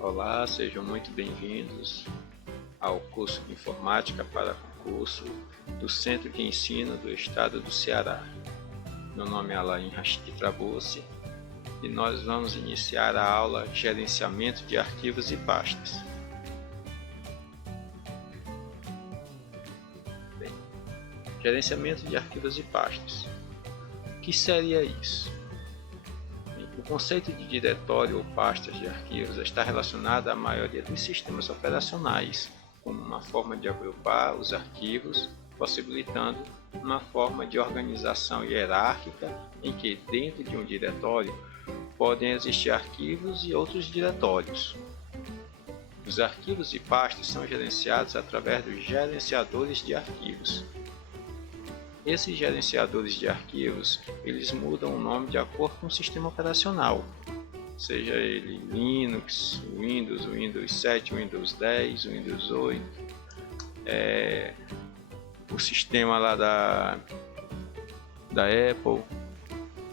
Olá, sejam muito bem-vindos ao curso de Informática para Concurso do Centro de Ensino do Estado do Ceará. Meu nome é Alain Rashid Trabucci e nós vamos iniciar a aula Gerenciamento de Arquivos e Pastas. Bem, gerenciamento de arquivos e pastas. O que seria isso? O conceito de diretório ou pastas de arquivos está relacionado à maioria dos sistemas operacionais, como uma forma de agrupar os arquivos, possibilitando uma forma de organização hierárquica em que, dentro de um diretório, podem existir arquivos e outros diretórios. Os arquivos e pastas são gerenciados através dos gerenciadores de arquivos. Esses gerenciadores de arquivos, eles mudam o nome de acordo com o sistema operacional, seja ele Linux, Windows 7, Windows 10, Windows 8, o sistema lá da Apple,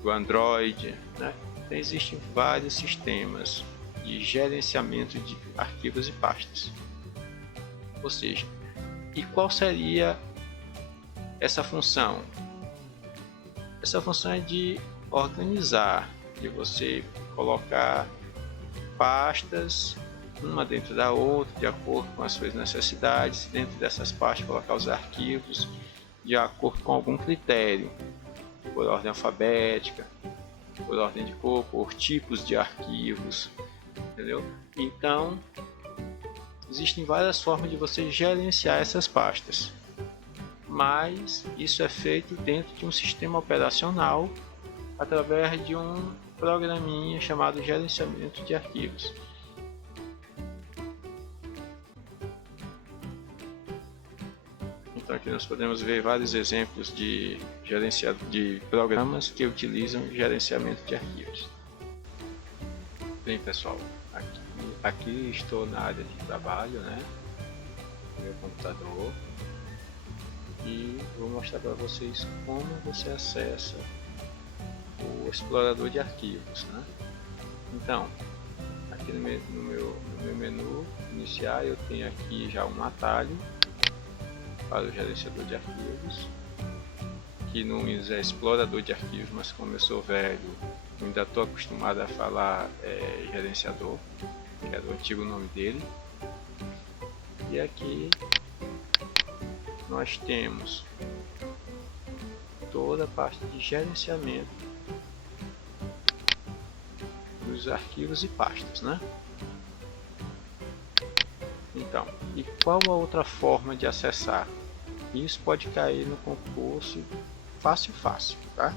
do Android, né? Então, existem vários sistemas de gerenciamento de arquivos e pastas. Ou seja, e qual seria essa função? Essa função é de organizar, de você colocar pastas uma dentro da outra, de acordo com as suas necessidades, dentro dessas pastas colocar os arquivos de acordo com algum critério, por ordem alfabética, por ordem de cor, por tipos de arquivos, entendeu? Então, existem várias formas de você gerenciar essas pastas, mas isso é feito dentro de um sistema operacional através de um programinha chamado gerenciamento de arquivos. Então aqui nós podemos ver vários exemplos de programas que utilizam gerenciamento de arquivos. Bem, pessoal, aqui estou na área de trabalho, né? Meu computador. E vou mostrar para vocês como você acessa o explorador de arquivos, né? Então, aqui no meu menu iniciar eu tenho aqui já um atalho para o gerenciador de arquivos, que no Windows é explorador de arquivos, mas como eu sou velho, eu ainda estou acostumado a falar gerenciador, que era o antigo nome dele. E aqui nós temos toda a parte de gerenciamento dos arquivos e pastas, né? Então, e qual a outra forma de acessar? Isso pode cair no concurso fácil, tá?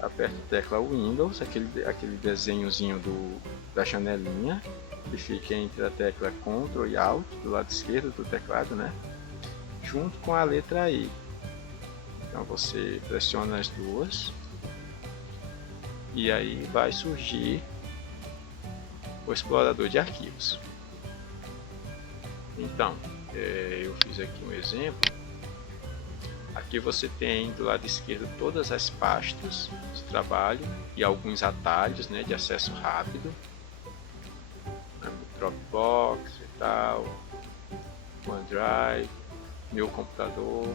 Aperta a tecla Windows, aquele desenhozinho da janelinha que fica entre a tecla Ctrl e Alt do lado esquerdo do teclado, né? Junto com a letra I. Então você pressiona as duas e aí vai surgir o explorador de arquivos. Então, eu fiz aqui um exemplo. Aqui você tem do lado esquerdo todas as pastas de trabalho e alguns atalhos, né, de acesso rápido, Dropbox e tal, OneDrive, meu computador,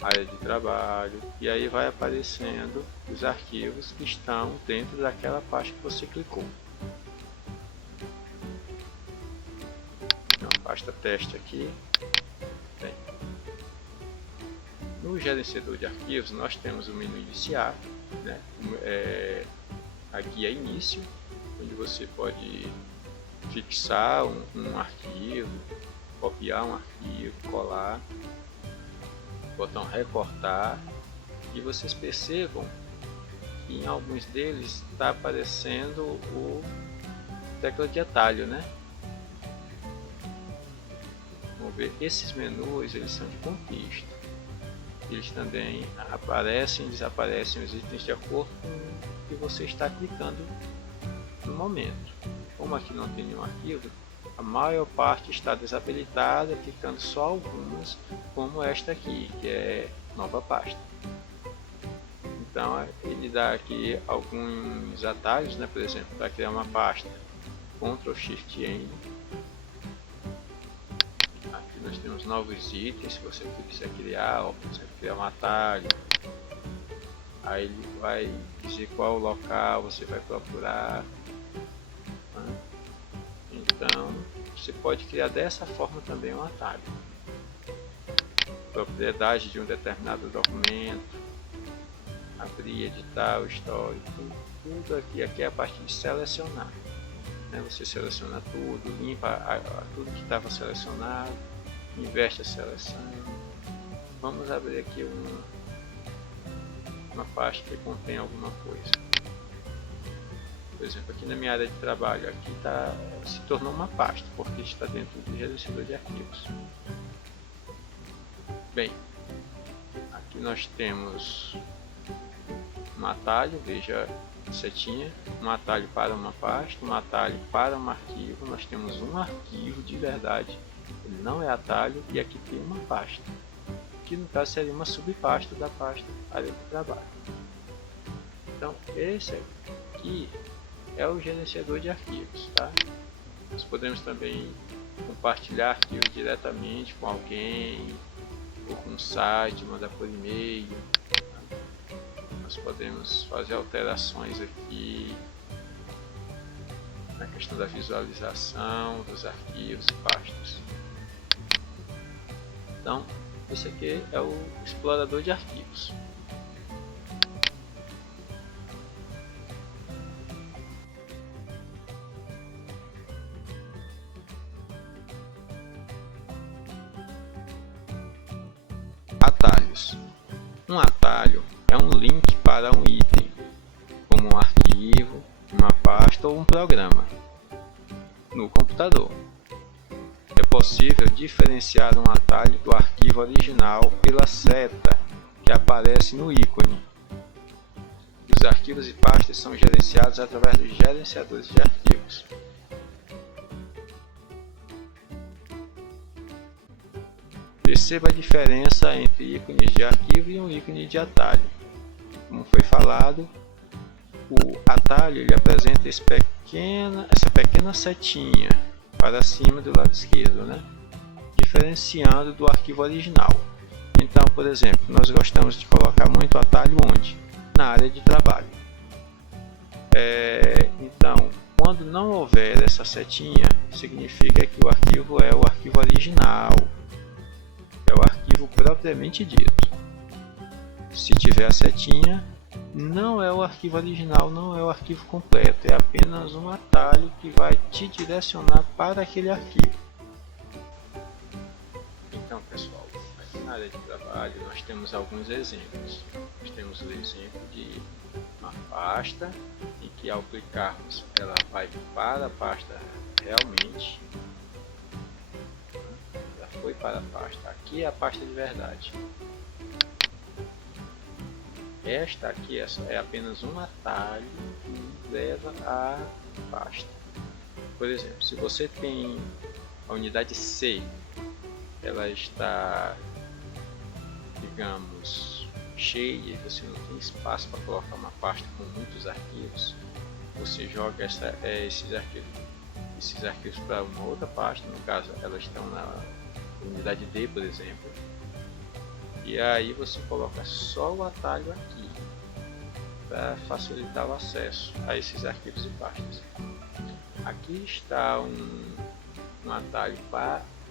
área de trabalho, e aí vai aparecendo os arquivos que estão dentro daquela pasta que você clicou. Então, a pasta teste aqui. Bem, no gerenciador de arquivos nós temos o menu iniciar, né? Aqui é início, onde você pode fixar um arquivo, copiar um arquivo, colar, botão recortar, e vocês percebam que em alguns deles está aparecendo o tecla de atalho, né? Vamos ver, esses menus eles são de contexto, eles também aparecem e desaparecem os itens de acordo com o que você está clicando no momento. Como aqui não tem nenhum arquivo, a maior parte está desabilitada, ficando só algumas, como esta aqui, que é nova pasta. Então ele dá aqui alguns atalhos, né? Por exemplo, para criar uma pasta, Ctrl Shift N. Aqui nós temos novos itens. Se você quiser criar, ó, por exemplo, criar um atalho, aí ele vai dizer qual local você vai procurar. Então você pode criar dessa forma também um atalho. Propriedade de um determinado documento, abrir, editar, o histórico, tudo aqui. Aqui é a parte de selecionar, né? Você seleciona tudo, limpa tudo que estava selecionado, inverte a seleção. Vamos abrir aqui uma pasta que contém alguma coisa. Por exemplo, aqui na minha área de trabalho, aqui se tornou uma pasta, porque está dentro do gerenciador de arquivos. Bem, aqui nós temos um atalho, veja a setinha, um atalho para uma pasta, um atalho para um arquivo. Nós temos um arquivo de verdade, ele não é atalho, e aqui tem uma pasta, que no caso seria uma subpasta da pasta área de trabalho. Então esse aqui é o gerenciador de arquivos, tá? Nós podemos também compartilhar arquivos diretamente com alguém, ou com um site, mandar por e-mail. Nós podemos fazer alterações aqui na questão da visualização dos arquivos e pastas. Então, esse aqui é o explorador de arquivos. Atalhos. Um atalho é um link para um item, como um arquivo, uma pasta ou um programa. No computador, é possível diferenciar um atalho do arquivo original pela seta que aparece no ícone. Os arquivos e pastas são gerenciados através dos gerenciadores de arquivos. Perceba a diferença entre ícones de arquivo e um ícone de atalho. Como foi falado, o atalho ele apresenta essa pequena setinha para cima do lado esquerdo, né? Diferenciando do arquivo original. Então, por exemplo, nós gostamos de colocar muito atalho onde? Na área de trabalho. Então, quando não houver essa setinha, significa que o arquivo é o arquivo original. É o arquivo propriamente dito. Se tiver a setinha, não é o arquivo original, não é o arquivo completo, é apenas um atalho que vai te direcionar para aquele arquivo. Então, pessoal, aqui na área de trabalho nós temos alguns exemplos. Nós temos o exemplo de uma pasta em que, ao clicarmos, ela vai para a pasta realmente. Foi para a pasta. Aqui é a pasta de verdade. Esta aqui é apenas um atalho que leva à pasta. Por exemplo, se você tem a unidade C, ela está, digamos, cheia e você não tem espaço para colocar uma pasta com muitos arquivos, você joga esses arquivos para uma outra pasta. No caso, elas estão na unidade D, por exemplo, e aí você coloca só o atalho aqui para facilitar o acesso a esses arquivos e pastas. Aqui está um atalho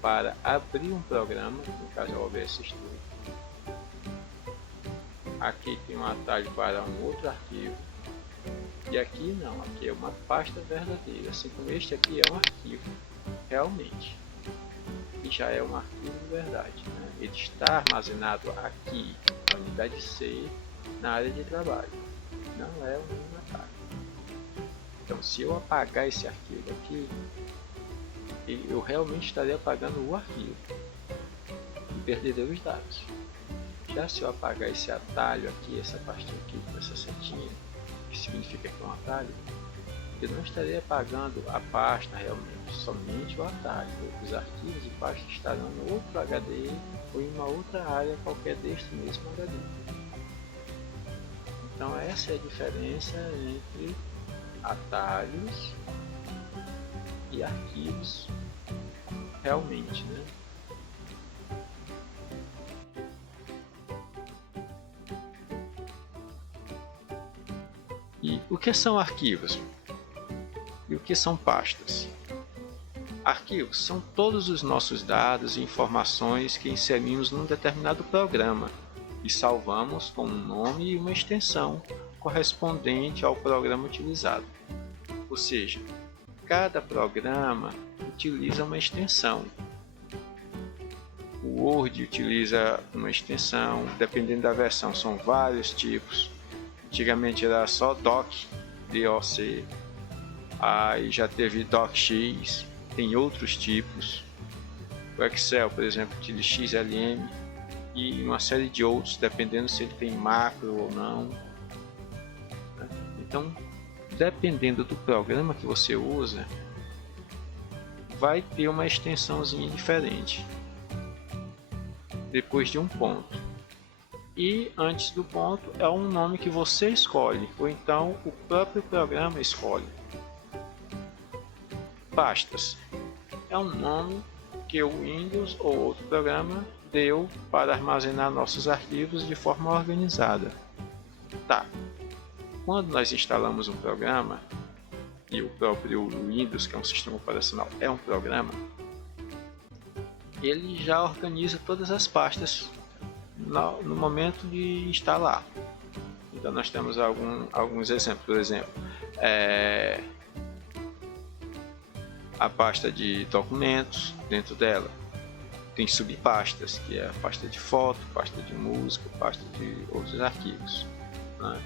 para abrir um programa, no caso é o OBS Studio. Aqui tem um atalho para um outro arquivo, e aqui não, aqui é uma pasta verdadeira, assim como este aqui é um arquivo realmente. E já é um arquivo de verdade, né? Ele está armazenado aqui na unidade C, na área de trabalho, não é um atalho. Então, se eu apagar esse arquivo aqui, eu realmente estaria apagando o arquivo e perderia os dados. Já se eu apagar esse atalho aqui, essa pastinha aqui com essa setinha, que significa que é um atalho, eu não estaria apagando a pasta realmente, somente o atalho. Os arquivos e pastas estarão no outro HD ou em uma outra área qualquer deste mesmo HD. Então essa é a diferença entre atalhos e arquivos realmente, né? E o que são arquivos? E o que são pastas? Arquivos são todos os nossos dados e informações que inserimos num determinado programa e salvamos com um nome e uma extensão correspondente ao programa utilizado. Ou seja, cada programa utiliza uma extensão. O Word utiliza uma extensão, dependendo da versão, são vários tipos. Antigamente era só DOC, DOC, aí já teve DOCX, tem outros tipos. O Excel, por exemplo, utiliza XLM e uma série de outros, dependendo se ele tem macro ou não. Então, dependendo do programa que você usa, vai ter uma extensãozinha diferente depois de um ponto. E antes do ponto é um nome que você escolhe, ou então o próprio programa escolhe. Pastas é um nome que o Windows ou outro programa deu para armazenar nossos arquivos de forma organizada. Tá. Quando nós instalamos um programa, e o próprio Windows, que é um sistema operacional, é um programa, ele já organiza todas as pastas no momento de instalar. Então nós temos alguns exemplos. Por exemplo, a pasta de documentos, dentro dela tem subpastas, que é a pasta de foto, pasta de música, pasta de outros arquivos, né?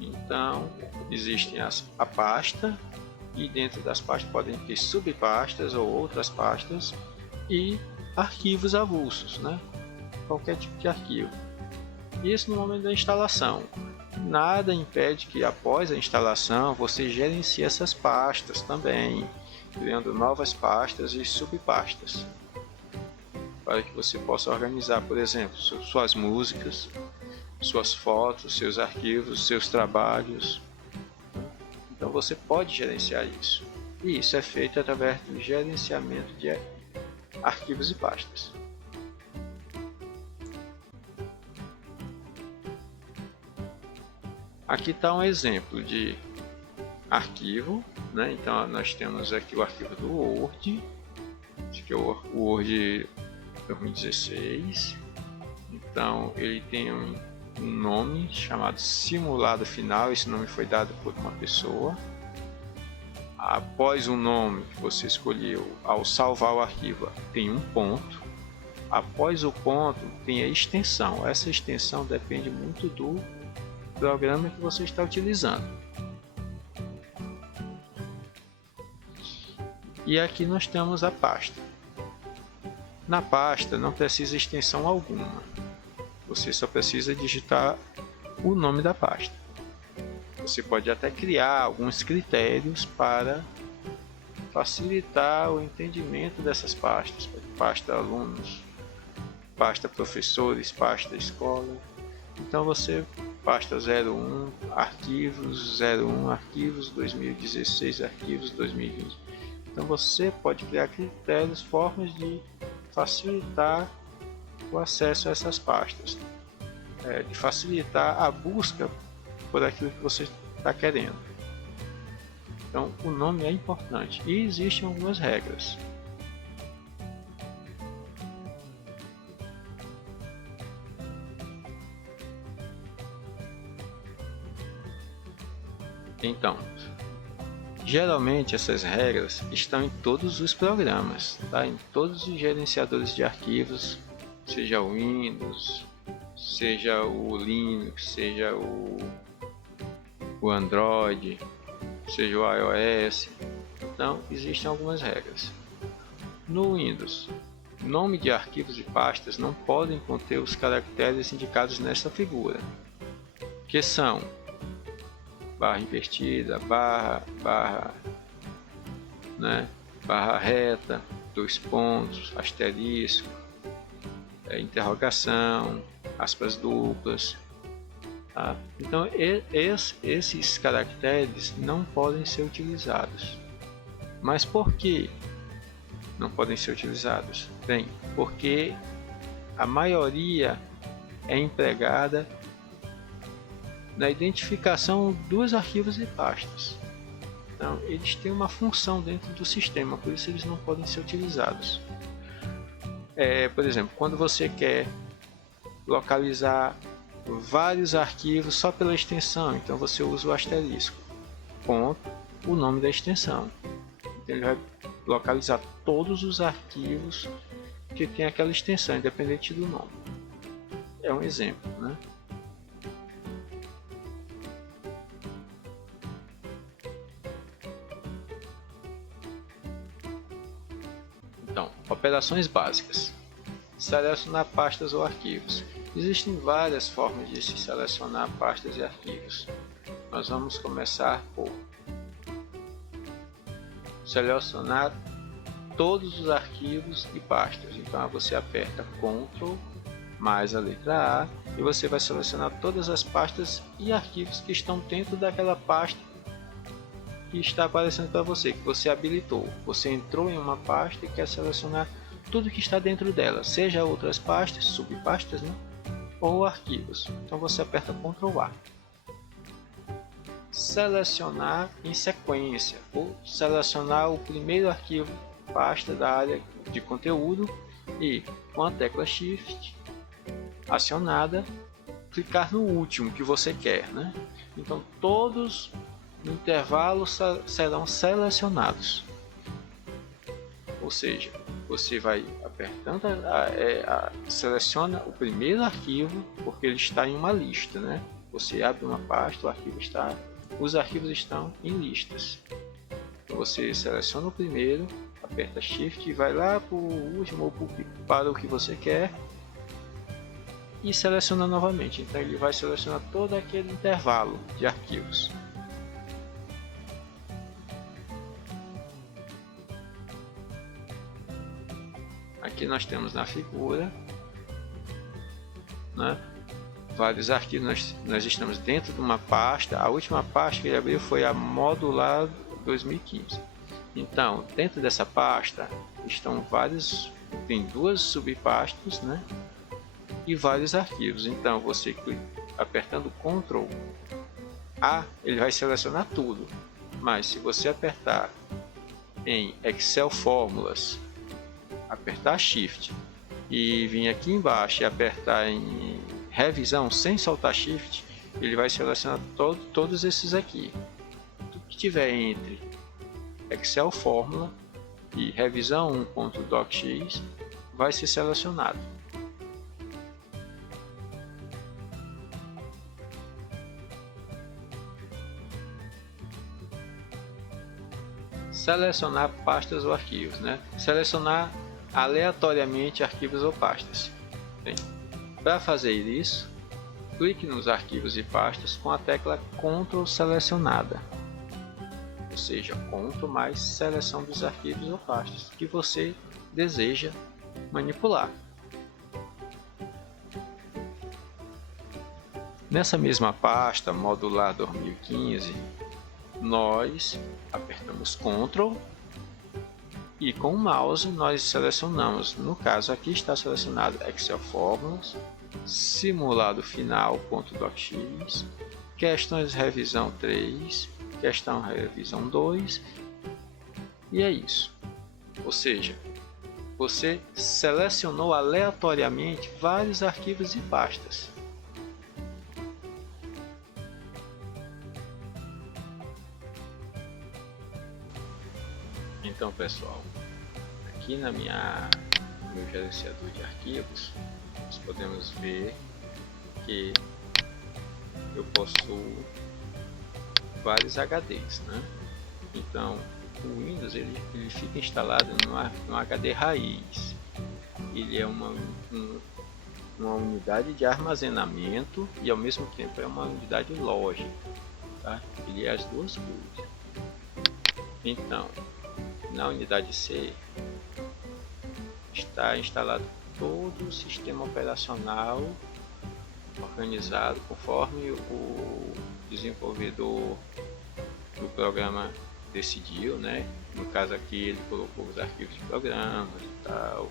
Então existem a pasta, e dentro das pastas podem ter subpastas ou outras pastas e arquivos avulsos, né? Qualquer tipo de arquivo. Isso no momento da instalação. Nada impede que após a instalação você gerencie essas pastas também, criando novas pastas e subpastas, para que você possa organizar, por exemplo, suas músicas, suas fotos, seus arquivos, seus trabalhos. Então você pode gerenciar isso. E isso é feito através do gerenciamento de arquivos e pastas. Aqui está um exemplo de arquivo, né? Então nós temos aqui o arquivo do Word, que é o Word 2016. Então ele tem um nome chamado simulado final. Esse nome foi dado por uma pessoa. Após o nome que você escolheu, ao salvar o arquivo, tem um ponto. Após o ponto tem a extensão. Essa extensão depende muito do programa que você está utilizando. E aqui nós temos a pasta. Na pasta não precisa extensão alguma. Você só precisa digitar o nome da pasta. Você pode até criar alguns critérios para facilitar o entendimento dessas pastas. Pasta alunos, pasta professores, pasta escola. Então você pasta 01, arquivos 01, arquivos 2016, arquivos 2020. Então você pode criar critérios, formas de facilitar o acesso a essas pastas, de facilitar a busca por aquilo que você está querendo. Então o nome é importante e existem algumas regras. Então, geralmente essas regras estão em todos os programas, tá? Em todos os gerenciadores de arquivos, seja o Windows, seja o Linux, seja o Android, seja o iOS. Então existem algumas regras. No Windows, nome de arquivos e pastas não podem conter os caracteres indicados nesta figura, que são barra invertida, barra, né, barra reta, dois pontos, asterisco, interrogação, aspas duplas. Tá? Então esses caracteres não podem ser utilizados. Mas por que não podem ser utilizados? Bem, porque a maioria é empregada na identificação dos arquivos e pastas. Então, eles têm uma função dentro do sistema, por isso eles não podem ser utilizados. Por exemplo, quando você quer localizar vários arquivos só pela extensão, então você usa o asterisco, ponto, o nome da extensão. Então ele vai localizar todos os arquivos que tem aquela extensão, independente do nome. É um exemplo, né? Então, operações básicas. Selecionar pastas ou arquivos. Existem várias formas de se selecionar pastas e arquivos. Nós vamos começar por selecionar todos os arquivos e pastas. Então você aperta Ctrl mais a letra A e você vai selecionar todas as pastas e arquivos que estão dentro daquela pasta que está aparecendo para você, que você habilitou. Você entrou em uma pasta e quer selecionar tudo que está dentro dela, seja outras pastas, subpastas, né? Ou arquivos. Então você aperta Ctrl A. Selecionar em sequência, ou selecionar o primeiro arquivo, pasta da área de conteúdo e com a tecla Shift acionada, clicar no último que você quer, né? Então todos no intervalo serão selecionados. Ou seja, você vai apertando, seleciona o primeiro arquivo, porque ele está em uma lista, né? Você abre uma pasta, os arquivos estão em listas. Então você seleciona o primeiro, aperta Shift e vai lá para o último ou para o que você quer e seleciona novamente. Então ele vai selecionar todo aquele intervalo de arquivos. Aqui nós temos na figura, né, vários arquivos. Nós estamos dentro de uma pasta. A última pasta que ele abriu foi a Modular 2015. Então, dentro dessa pasta estão tem duas subpastas, né, e vários arquivos. Então, você apertando Ctrl A, ele vai selecionar tudo. Mas se você apertar em Excel Fórmulas, apertar Shift e vir aqui embaixo e apertar em Revisão sem soltar Shift, ele vai selecionar todos esses aqui. Tudo que tiver entre Excel Fórmula e Revisão 1.docx vai ser selecionado. Selecionar pastas ou arquivos, né? Selecionar aleatoriamente arquivos ou pastas. Para fazer isso, clique nos arquivos e pastas com a tecla Ctrl selecionada, ou seja, Ctrl mais seleção dos arquivos ou pastas que você deseja manipular. Nessa mesma pasta, Modular 2015, nós apertamos Ctrl e com o mouse nós selecionamos, no caso aqui está selecionado Excel Fórmulas, Simulado Final.docx, Questões Revisão 3, Questão Revisão 2, e é isso. Ou seja, você selecionou aleatoriamente vários arquivos e pastas. Então, pessoal, aqui no meu gerenciador de arquivos, nós podemos ver que eu possuo vários HDs, né? Então, o Windows ele fica instalado no HD raiz. Ele é uma unidade de armazenamento e ao mesmo tempo é uma unidade lógica, tá? Ele é as duas coisas. Então, na unidade C está instalado todo o sistema operacional organizado conforme o desenvolvedor do programa decidiu, né? No caso aqui ele colocou os arquivos de programas e tal,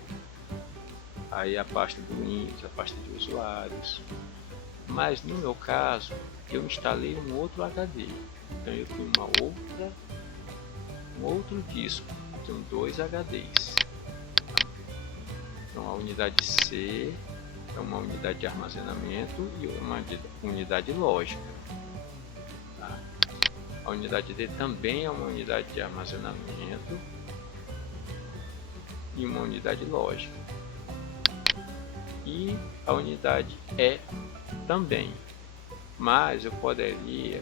aí a pasta do Windows, a pasta de usuários. Mas no meu caso eu instalei um outro HD, então eu tenho um outro disco, tenho 2 HDs. Então a unidade C é uma unidade de armazenamento e uma unidade lógica. Tá? A unidade D também é uma unidade de armazenamento e uma unidade lógica. E a unidade E também. Mas eu poderia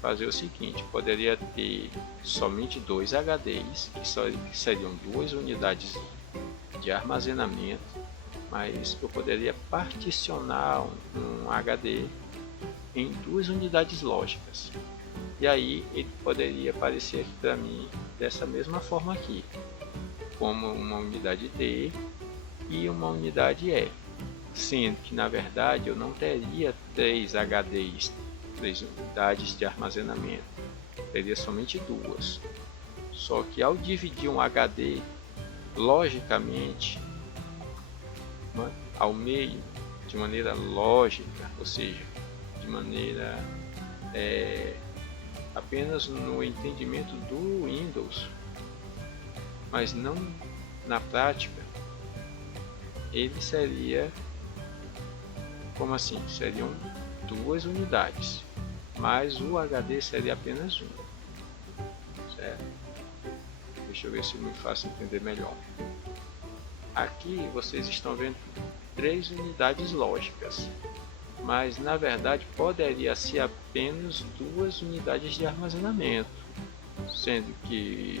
fazer o seguinte, poderia ter somente 2 HDs, que seriam 2 unidades de armazenamento, mas eu poderia particionar um HD em 2 unidades lógicas. E aí ele poderia aparecer para mim dessa mesma forma aqui, como uma unidade D e uma unidade E, sendo que na verdade eu não teria 3 HDs, 3 unidades de armazenamento, teria somente 2. Só que ao dividir um HD logicamente ao meio, de maneira lógica, ou seja, de maneira apenas no entendimento do Windows, mas não na prática, ele seria como assim? Seriam 2 unidades, mas o HD seria apenas 1. Certo? Deixa eu ver se me faço entender melhor. Aqui vocês estão vendo 3 unidades lógicas, mas na verdade poderia ser apenas 2 unidades de armazenamento, sendo que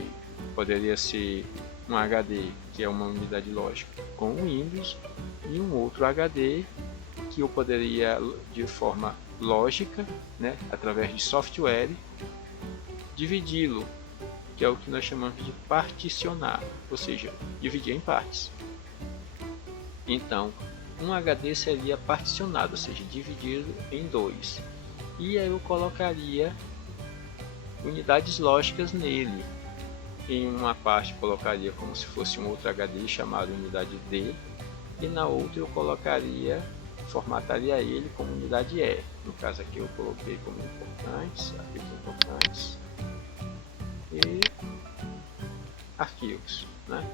poderia ser um HD, que é uma unidade lógica, com Windows, e um outro HD que eu poderia, de forma lógica, né, através de software, dividi-lo, que é o que nós chamamos de particionar, ou seja, dividir em partes. Então, um HD seria particionado, ou seja, dividido em 2. E aí eu colocaria unidades lógicas nele. Em uma parte colocaria como se fosse um outro HD chamado unidade D, e na outra eu formataria ele como unidade E. No caso aqui eu coloquei como importantes, arquivos importantes e arquivos, né?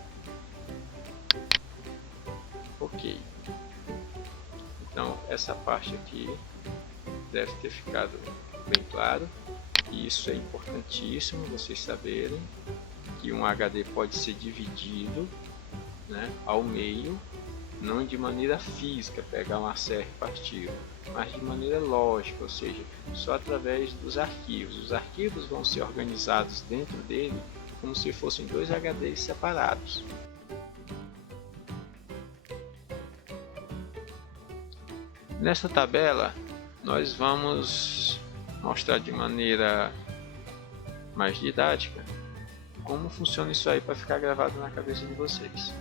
Ok. Então essa parte aqui deve ter ficado bem claro. E isso é importantíssimo vocês saberem, que um HD pode ser dividido, né, ao meio, não de maneira física, pegar uma serra e partir, mas de maneira lógica, ou seja, só através dos arquivos. Os arquivos vão ser organizados dentro dele como se fossem 2 HDs separados. Nessa tabela nós vamos mostrar de maneira mais didática como funciona isso aí para ficar gravado na cabeça de vocês.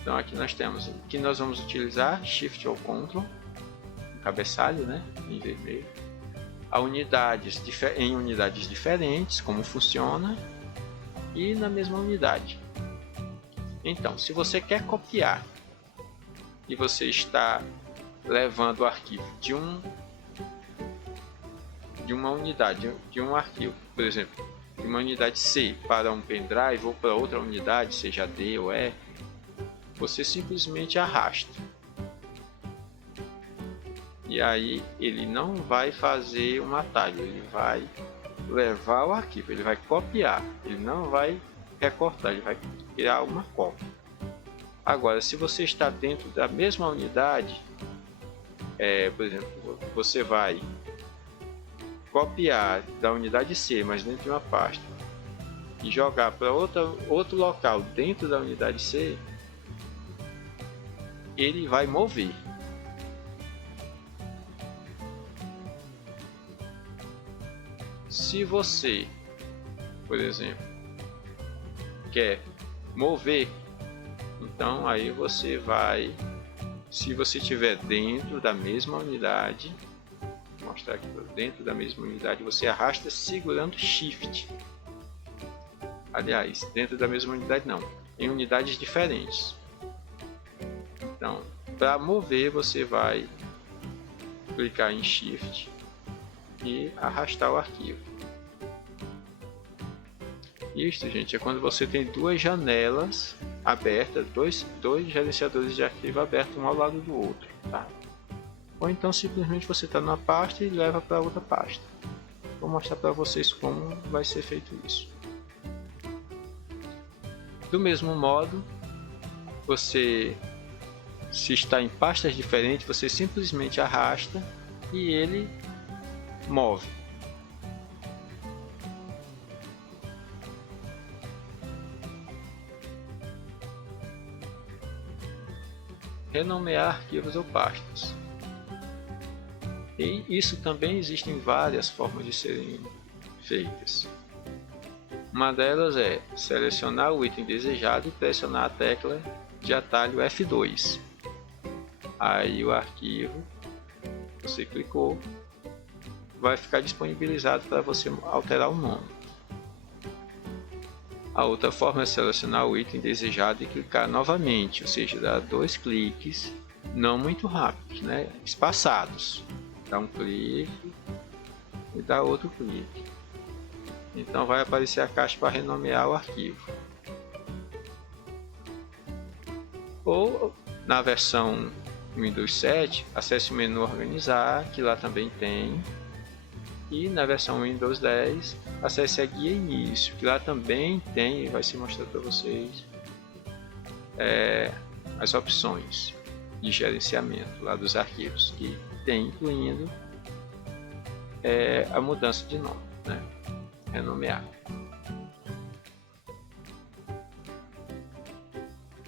Então aqui nós temos que nós vamos utilizar Shift ou Ctrl, cabeçalho, né, em vermelho, em unidades diferentes, como funciona, e na mesma unidade. Então, se você quer copiar e você está levando o arquivo de uma unidade, de um arquivo, por exemplo, de uma unidade C para um pendrive ou para outra unidade, seja D ou E, você simplesmente arrasta. E aí ele não vai fazer um atalho, ele vai levar o arquivo, ele vai copiar, ele não vai recortar, ele vai criar uma cópia. Agora, se você está dentro da mesma unidade, por exemplo, você vai copiar da unidade C, mas dentro de uma pasta, e jogar para outro local dentro da unidade C, ele vai mover. Se você, por exemplo, quer mover, então aí você vai, se você estiver dentro da mesma unidade, vou mostrar aqui, dentro da mesma unidade, você arrasta segurando Shift. aliás, dentro da mesma unidade não, em unidades diferentes. Então, para mover, você vai clicar em Shift e arrastar o arquivo. Isto, gente, é quando você tem duas janelas abertas, dois gerenciadores de arquivo abertos um ao lado do outro, tá? Ou então simplesmente você está numa pasta e leva para outra pasta. Vou mostrar para vocês como vai ser feito isso. Do mesmo modo, você, se está em pastas diferentes, você simplesmente arrasta e ele move. Renomear arquivos ou pastas. E isso também existem várias formas de serem feitas. Uma delas é selecionar o item desejado e pressionar a tecla de atalho F2. Aí o arquivo, você clicou, vai ficar disponibilizado para você alterar o nome. A outra forma é selecionar o item desejado e clicar novamente, ou seja, dar 2 cliques, não muito rápidos, né? Espaçados. Dá um clique e dá outro clique. Então vai aparecer a caixa para renomear o arquivo. Ou na versão Windows 7, acesse o menu Organizar, que lá também tem. E na versão Windows 10, acesse a guia Início, que lá também tem, e vai ser mostrado para vocês as opções de gerenciamento lá dos arquivos, que tem incluindo a mudança de nome, né? Renomear.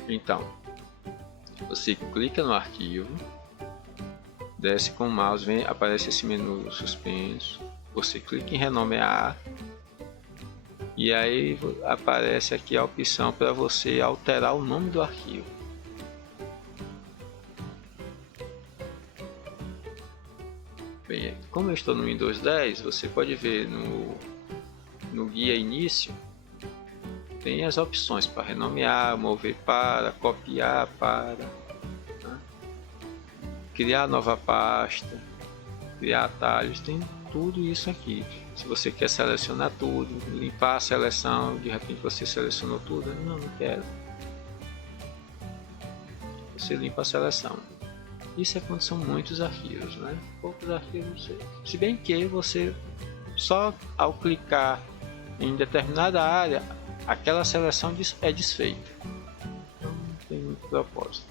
Então, você clica no arquivo, desce com o mouse, aparece esse menu suspenso. Você clica em renomear e aí aparece aqui a opção para você alterar o nome do arquivo. Bem, como eu estou no Windows 10, você pode ver no guia Início, tem as opções para renomear, mover para, copiar para, né? Criar nova pasta, criar atalhos, tem tudo isso aqui. Se você quer selecionar tudo, limpar a seleção, de repente você selecionou tudo, não quero. Você limpa a seleção. Isso é quando são muitos arquivos, né? Poucos arquivos, se bem que você só ao clicar em determinada área, aquela seleção é desfeita. Então não tem muito propósito.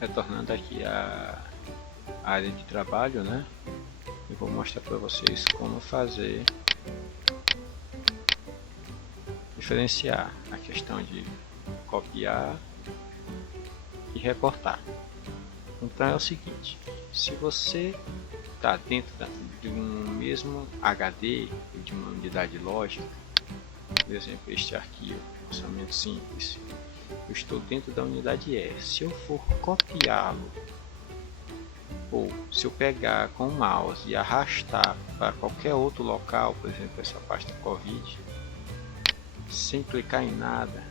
Retornando aqui à área de trabalho, né? Eu vou mostrar para vocês como fazer, diferenciar a questão de copiar e recortar. Então é o seguinte: se você está dentro de um mesmo HD, de uma unidade lógica, por exemplo, este arquivo, orçamento simples, eu estou dentro da unidade E. Se eu for copiá-lo, ou se eu pegar com o mouse e arrastar para qualquer outro local, por exemplo, essa pasta Covid, sem clicar em nada,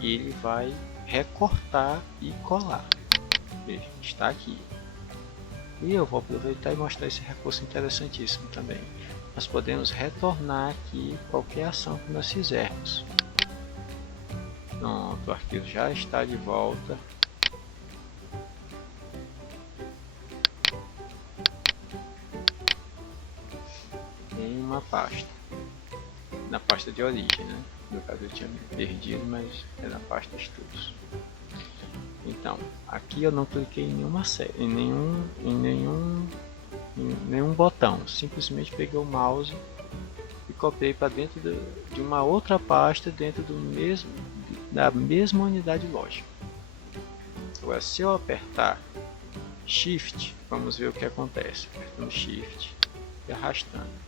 ele vai recortar e colar. Veja, está aqui. E eu vou aproveitar e mostrar esse recurso interessantíssimo também. Nós podemos retornar aqui qualquer ação que nós fizermos. Pronto, o arquivo já está de volta. Em uma pasta. Na pasta de origem, né? No caso eu tinha me perdido, mas é na pasta estudos. Então, aqui eu não cliquei em nenhum botão, simplesmente peguei o mouse e copiei para dentro de uma outra pasta dentro da mesma unidade lógica. Agora, se eu apertar Shift, vamos ver o que acontece. Apertando Shift e arrastando.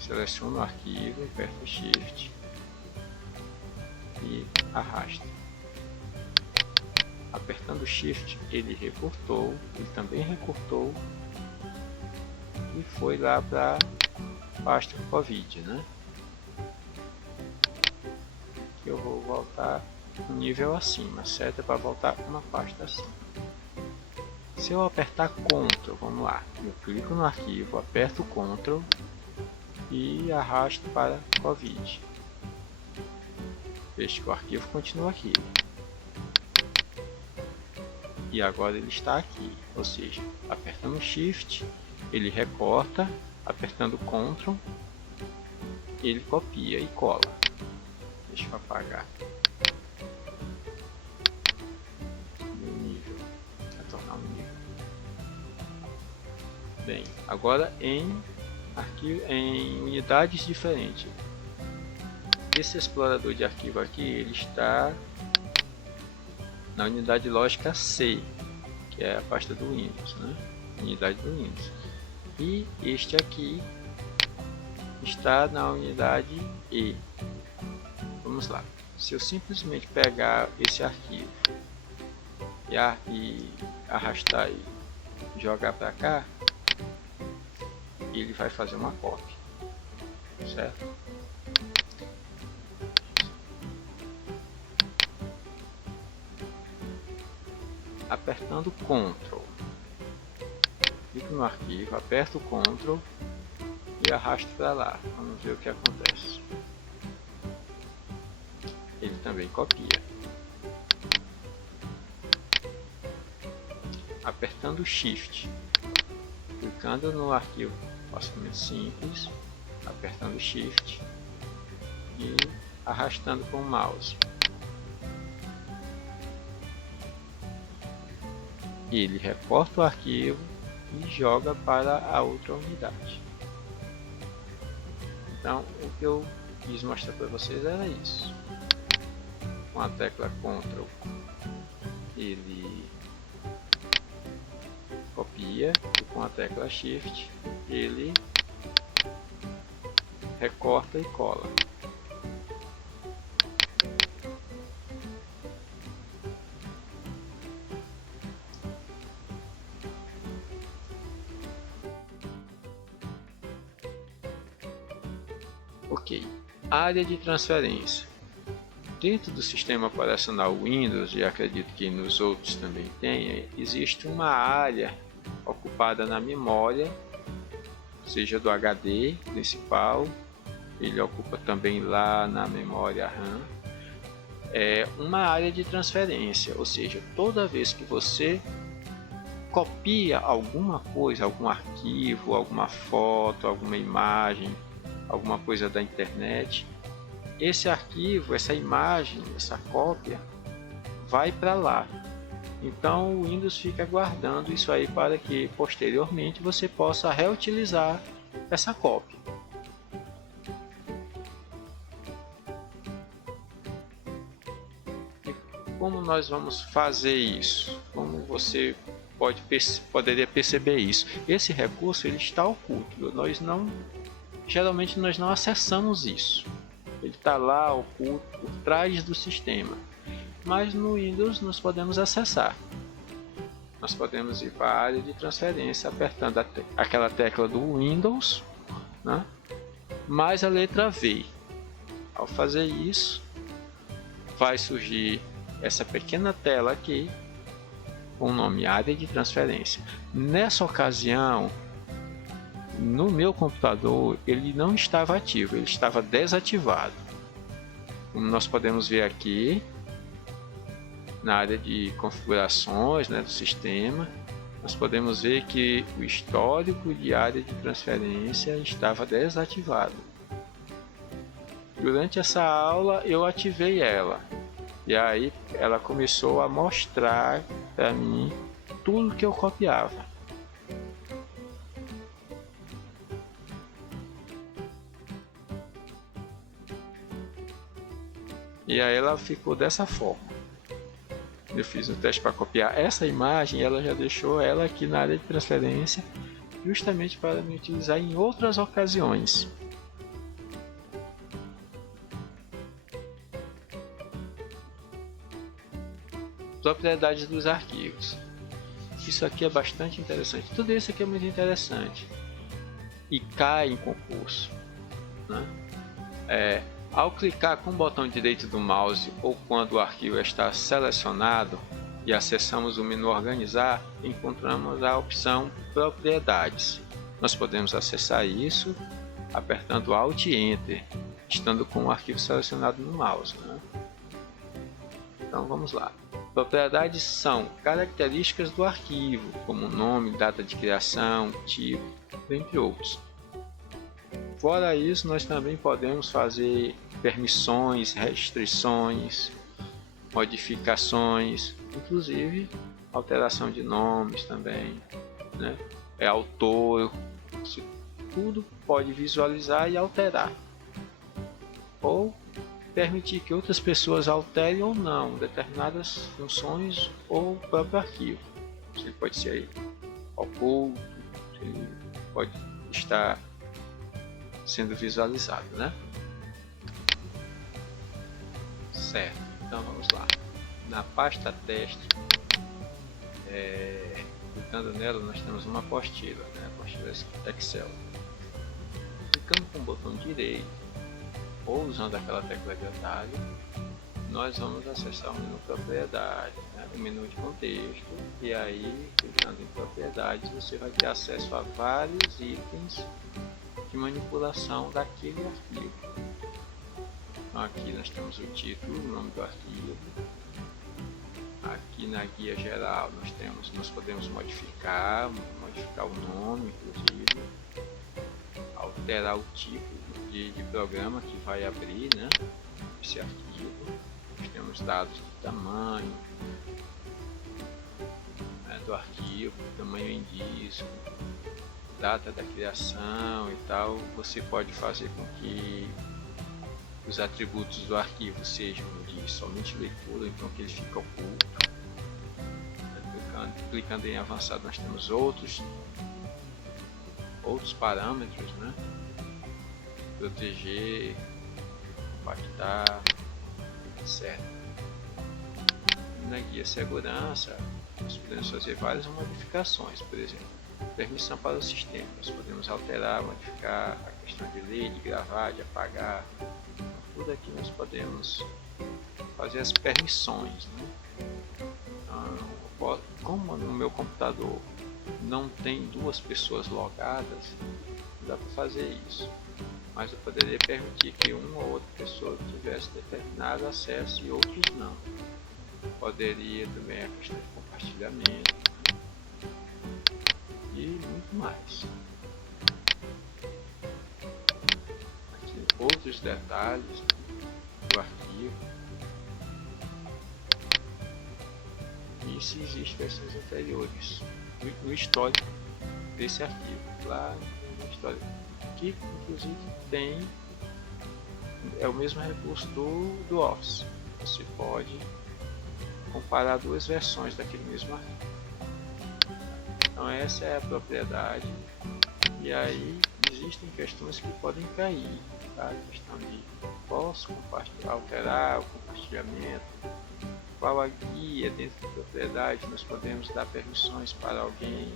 Seleciono o arquivo, aperto Shift e arrasta. Apertando Shift, ele recortou, ele também recortou e foi lá para a pasta Covid, né? Aqui eu vou voltar um nível acima, seta para voltar uma pasta acima. Se eu apertar Ctrl, vamos lá, eu clico no arquivo, aperto Ctrl e arrasto para Covid. Veja que o arquivo continua aqui. E agora ele está aqui, ou seja, apertando Shift, ele recorta, apertando Ctrl, ele copia e cola. Deixa eu apagar. Meu nível, retornar o nível. Bem, agora em unidades diferentes. Esse explorador de arquivo aqui, ele está na unidade lógica C, que é a pasta do Windows, né? Unidade do Windows. E este aqui está na unidade E. Vamos lá. Se eu simplesmente pegar esse arquivo e arrastar e jogar para cá, ele vai fazer uma cópia, certo? Apertando Ctrl, clico no arquivo, aperto Ctrl e arrasto para lá. Vamos ver o que acontece. Ele também copia. Apertando Shift, clicando no arquivo orçamento simples, apertando Shift e arrastando com o mouse. Ele recorta o arquivo e joga para a outra unidade. Então, o que eu quis mostrar para vocês era isso. Com a tecla Ctrl, ele copia, e com a tecla Shift, ele recorta e cola. Ok, área de transferência. Dentro do sistema operacional Windows, e acredito que nos outros também tenha, existe uma área ocupada na memória, seja do HD principal, ele ocupa também lá na memória RAM, é uma área de transferência, ou seja, toda vez que você copia alguma coisa, algum arquivo, alguma foto, alguma imagem, alguma coisa da internet, esse arquivo, essa imagem, essa cópia vai para lá. Então o Windows fica guardando isso aí para que posteriormente você possa reutilizar essa cópia. E como nós vamos fazer isso? Como você poderia perceber isso? Esse recurso ele está oculto. Geralmente nós não acessamos isso. Ele está lá oculto por trás do sistema. Mas no Windows nós podemos acessar. Nós podemos ir para a área de transferência apertando aquela tecla do Windows, né? Mais a letra V. Ao fazer isso, vai surgir essa pequena tela aqui com o nome área de transferência. Nessa ocasião, no meu computador, ele não estava ativo, ele estava desativado. Como nós podemos ver aqui, na área de configurações, né, do sistema, nós podemos ver que o histórico de área de transferência estava desativado. Durante essa aula eu ativei ela, e aí ela começou a mostrar para mim tudo que eu copiava. E aí ela ficou dessa forma. Eu fiz um teste para copiar essa imagem e ela já deixou ela aqui na área de transferência, justamente para me utilizar em outras ocasiões. propriedades dos arquivos. Isso aqui é bastante interessante. Tudo isso aqui é muito interessante e cai em concurso, né? Ao clicar com o botão direito do mouse ou quando o arquivo está selecionado e acessamos o menu organizar, encontramos a opção propriedades. Nós podemos acessar isso apertando Alt e Enter, estando com o arquivo selecionado no mouse, né? Então vamos lá. Propriedades são características do arquivo, como nome, data de criação, tipo, entre outros. Fora isso, nós também podemos fazer permissões, restrições, modificações, inclusive alteração de nomes também, né? Autor, tudo pode visualizar e alterar, ou permitir que outras pessoas alterem ou não determinadas funções ou o próprio arquivo. Ele pode ser oculto, ele pode estar sendo visualizado, né? Certo, então vamos lá. Na pasta teste, clicando nela, nós temos uma apostila, né? Apostila Excel. Clicando com o botão direito ou usando aquela tecla de atalho, nós vamos acessar o menu propriedade, né? O menu de contexto, e aí clicando em propriedades você vai ter acesso a vários itens de manipulação daquele arquivo. Então, aqui nós temos o título, o nome do arquivo. Aqui na guia geral nós podemos modificar o nome, inclusive alterar o tipo de programa que vai abrir, né, esse arquivo. Nós temos dados de tamanho, né, do arquivo, tamanho em disco, data da criação e tal. Você pode fazer com que os atributos do arquivo sejam de somente leitura, então que ele fica oculto. Clicando em avançado, nós temos outros parâmetros, né? Proteger, compactar, certo? Na guia segurança, nós podemos fazer várias modificações, por exemplo, permissão para o sistema. Nós podemos alterar, modificar a questão de ler, de gravar, de apagar. Tudo aqui nós podemos fazer as permissões, né? Então, como no meu computador não tem duas pessoas logadas, não dá para fazer isso. Mas eu poderia permitir que uma ou outra pessoa tivesse determinado acesso e outros não. Poderia também a questão de compartilhamento, né? E muito mais. Aqui outros detalhes do arquivo. E se existem versões anteriores no histórico desse arquivo, lá no histórico, que inclusive é o mesmo recurso do Office. Você pode comparar duas versões daquele mesmo arquivo. Então essa é a propriedade, e aí existem questões que podem cair, tá? A questão de posso compartilhar, alterar o compartilhamento, qual a guia dentro da propriedade, nós podemos dar permissões para alguém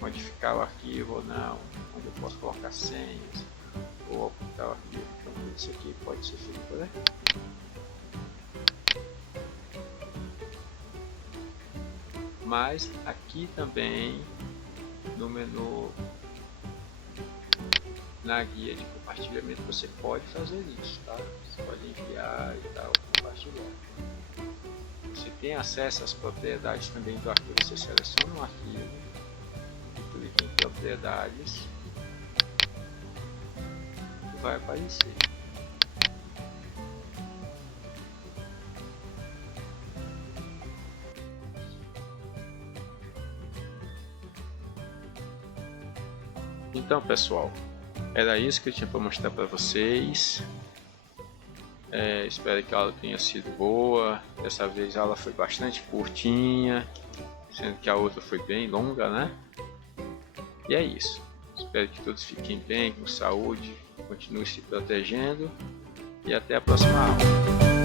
modificar o arquivo ou não, onde eu posso colocar senhas ou ocultar o arquivo. Então isso aqui pode ser feito por aqui. Mas aqui também no menu, na guia de compartilhamento, você pode fazer isso, tá? Você pode enviar e tal, compartilhar. Você tem acesso às propriedades também do arquivo. Você seleciona um arquivo e clica em propriedades e vai aparecer. Então pessoal, era isso que eu tinha para mostrar para vocês. Espero que a aula tenha sido boa. Dessa vez a aula foi bastante curtinha, sendo que a outra foi bem longa, né? E é isso. Espero que todos fiquem bem, com saúde, continuem se protegendo e até a próxima aula.